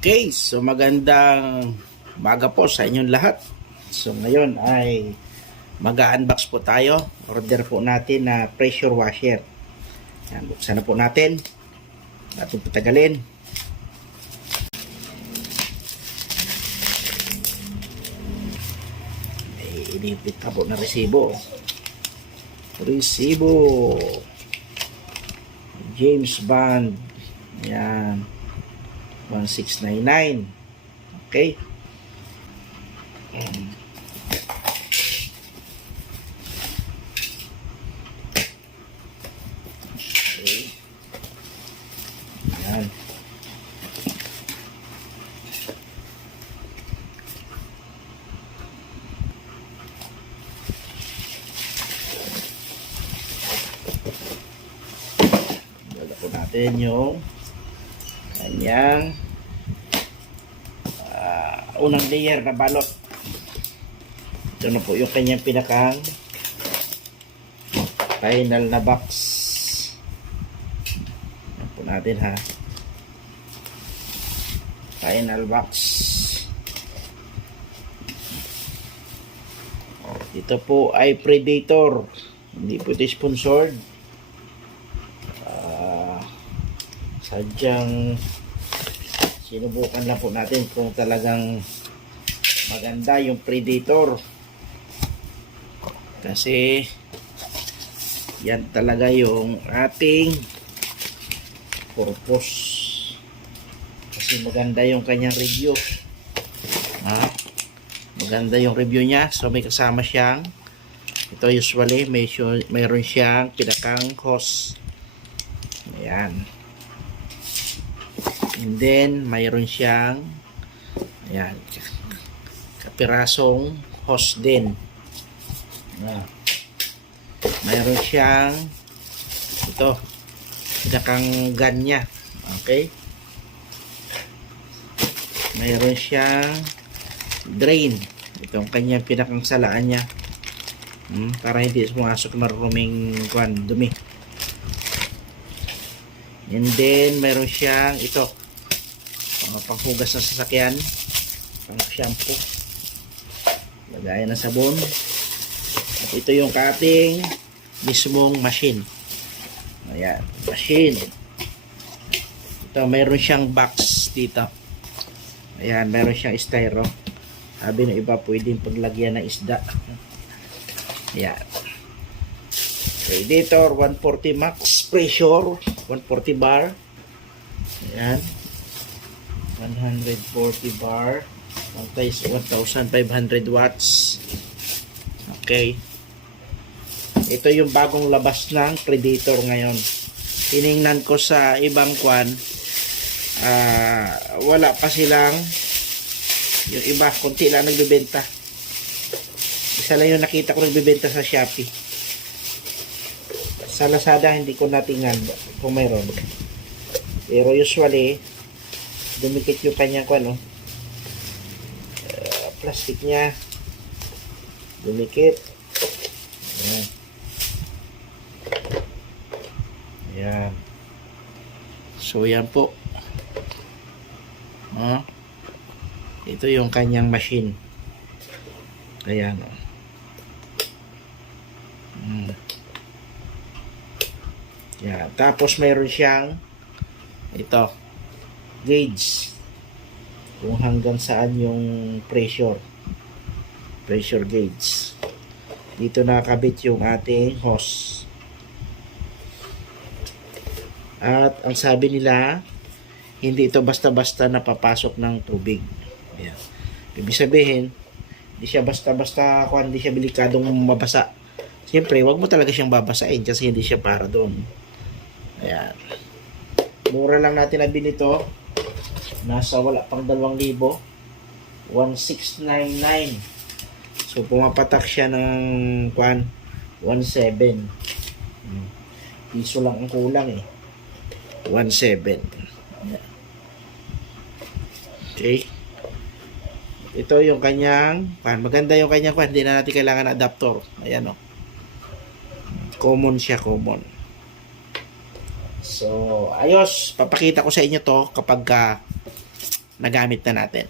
Okay, so magandang umaga po sa inyong lahat. So ngayon ay mag-unbox po tayo. Order po natin na pressure washer. Yan, buksan na po natin. Natin patagalin. May inipit na po na resibo. Resibo. James Bond. Yan. 1699. Okay. Okay. Yan. Wala po natin yung kanyang unang layer na balot. Ito na po yung kanyang pinakang final na box. Yan po natin ha. Final box. Ito po ay Predator. Hindi po ito sponsored. Sadyang sinubukan lang po natin kung talagang maganda yung Predator, kasi yan talaga yung ating purpose, kasi maganda yung kanyang review. Maganda yung review niya. So may kasama siyang ito, usually mayroon siyang pinakang hose. Ayan. And then, mayroon siyang ayan, kapirasong hose din. Mayroon siyang ito, pinakang gun niya. Okay? Mayroon siyang drain. Itong kanyang pinakang salaan niya. Para hindi sumasok maruming dumi. And then, mayroon siyang ito, panghugas ng sasakyan, pang shampoo, lagayan ng sabon. At ito yung ating mismong machine. Ayan, machine. Ito, mayroon siyang box dito. Ayan, mayroon siyang styro. Sabi ng iba, pwedeng paglagyan ng isda. Ayan. Predator 140 max pressure, 140 bar. Ayan. 140 bar, 1,500 watts. Okay. Ito yung bagong labas ng Predator ngayon. Tiningnan ko sa ibang wala pa silang, yung iba, konti lang nagbebenta. Isa lang yung nakita ko nagbebenta sa Shopee. Sa Lazada, hindi ko natingnan kung mayroon. Pero usually, dumikit yung kanyang plastic niya, dumikit. Ayan. Ayan. So yan po. Ito yung kanyang machine. Ayan. Yan. Tapos mayroon siyang ito, gauge, kung hanggang saan yung pressure gauge. Dito nakakabit yung ating hose. At ang sabi nila, hindi ito basta-basta napapasok ng tubig. Ayan. Ibig sabihin, hindi siya basta-basta, hindi siya delikadong mabasa. Siyempre, wag mo talaga siyang babasain kasi hindi siya para doon. Ayan. Mura lang natin nabili ito. Nasa wala pang 2,000. 1,699. So, pumapatak siya ng 1,700. Piso lang ang kulang eh. 1,700. Okay. Ito yung kanyang maganda yung kanyang hindi na natin kailangan ng adapter. Ayan o. Common siya, common. So, ayos. Papakita ko sa inyo to kapag nagamit na natin.